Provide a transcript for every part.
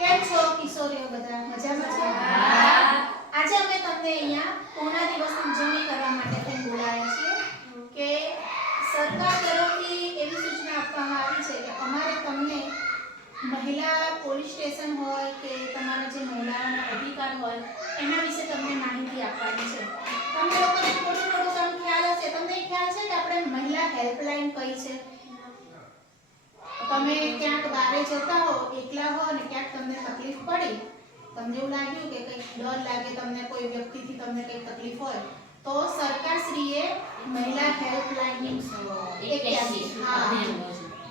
કેમ છો કિશોરીઓ બધા મજામાં છો? આજે અમે તમને અહીંયા પૂર્ણ દિવસની ઉજવણી કરવા માટે બોલાવ્યા છીએ કે સરકાર તરફથી એવી સૂચના આપવામાં આવી છે કે અમારે તમને મહિલા પોલીસ સ્ટેશન હોય કે તમારા જે મહિલાઓનો અધિકાર હોય એના વિશે તમને માહિતી આપવાની છે. તમને લોકોને થોડું ખ્યાલ હશે. તમને ખ્યાલ છે કે આપણે મહિલા હેલ્પલાઇન કઈ છે? તમે ક્યાંક બહાર જતા હો, એકલા હો અને ક્યાંક તમને તકલીફ પડી, તમને એવું લાગ્યું કે કંઈક ડર લાગે, તમને કોઈ વ્યક્તિથી તમને કંઈક તકલીફ હોય, તો સરકારશ્રીએ મહિલા હેલ્પલાઇનની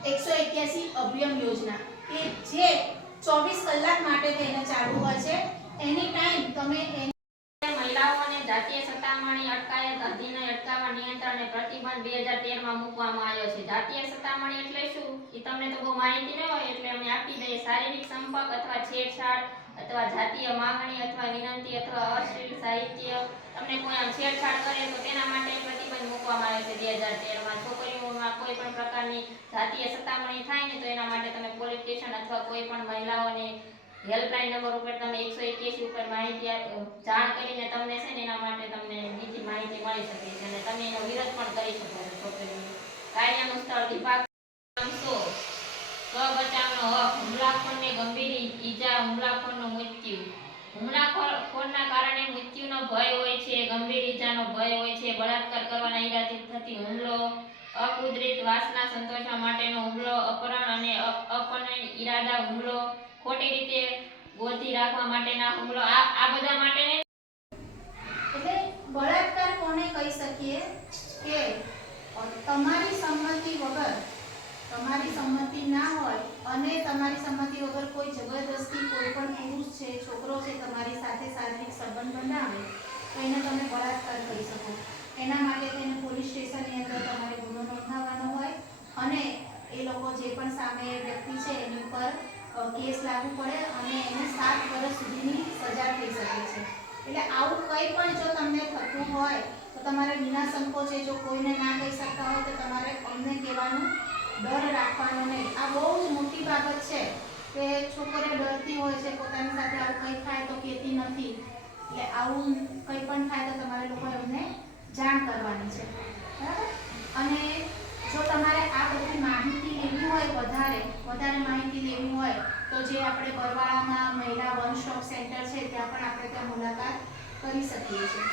181 અભિયમ યોજના કે જે 24 કલાક માટે તેને ચાલુ હોય છે. એની ટાઈમ તમે મહિલાઓને જાતીય સતામણી અટકાયત અધિનિયમ અટકાવવા નિયંત્રણ અને પ્રતિબંધ 2013 માં મૂકવામાં આવ્યો છે. જાતીય સતામણી એટલે શું એ તમને તો બહુ માહિતી ન હોય એટલે અમે આપી દઈએ. શારીરિક સંપર્ક અથવા છેડછાડ અથવા જાતીય માંગણી અથવા વિનંતી અથવા અશ્લીલ સાહિત્ય તમને કોઈ આમ છેડછાડ કરે તો તેના માટે પ્રતિબંધ મૂકવામાં આવ્યો છે 2013 માં. છોકરીઓમાં કોઈ પણ પ્રકારની જાતીય સતામણી થાય ને તો એના માટે તમે પોલીસ સ્ટેશન અથવા કોઈ પણ મહિલાઓને હેલ્પલાઇન નંબર ઉપર તમે 181 ઉપર માહિતી જાણ કરીને તમને છે ને એના માટે તમને બીજી માહિતી મળી શકે છે અને તમે એનો વિરોધ પણ કરી શકો છો. છોકરીઓ કાયદાનું સ્થળ વિભાગ બચાવનો હક, હુમલાખોરને ગંભીર ઈજા, હુમલાખોરનું મૃત્યુ. હુમલાખોરના કારણે મૃત્યુનો ભય હોય છે, ગંભીર ઈજાનો ભય હોય છે, બળાત્કાર કરવાના ઈરાદાથી થતી હુમલો, અકુદરતી વાસના સંતોષવા માટેનો હુમલો, અપહરણ અને અપહરણ ઈરાદા હુમલો, ખોટી રીતે ગોતી રાખવા માટેના હુમલો, આ બધા માટેને એટલે બળાત્કાર કોને કહી શકીએ કે તમારી સંમતિ વગર, તમારી સંમતિ ના હોય અને તમારી સંમતિ વગર કોઈ જબરદસ્તી કોઈ પણ પુરુષ છે, છોકરો છે તમારી સાથે શારીરિક સંબંધ બનાવે તો એને તમે બળાત્કાર કરી શકો. એના માટે તેને પોલીસ સ્ટેશનની અંદર તમારે ગુનો નોંધાવવાનો હોય અને એ લોકો જે પણ સામે વ્યક્તિ છે એની ઉપર કેસ લાગુ પડે અને એને 7 વર્ષ સુધીની સજા થઈ શકે છે. એટલે આવું કંઈ પણ જો તમને થતું હોય તો તમારે વિના સંકોચે જો કોઈને ના કહી શકતા હોય તો તમારે અમને કહેવાનું, ડર રાખવાનો નહીં. આ બહુ જ મોટી બાબત છે કે છોકરીઓ ડરતી હોય છે, પોતાની સાથે આવું કંઈ થાય તો કહેતી નથી. એટલે આવું કંઈ પણ થાય તો તમારે લોકોએ અમને જાણ કરવાની છે, બરાબર? અને જો તમારે આ બધી માહિતી લેવી હોય, વધારે માહિતી લેવી હોય તો જે આપણે બરવાળામાં મહિલા વન સ્ટોપ સેન્ટર છે ત્યાં પણ આપણે ત્યાં મુલાકાત કરી શકીએ છીએ.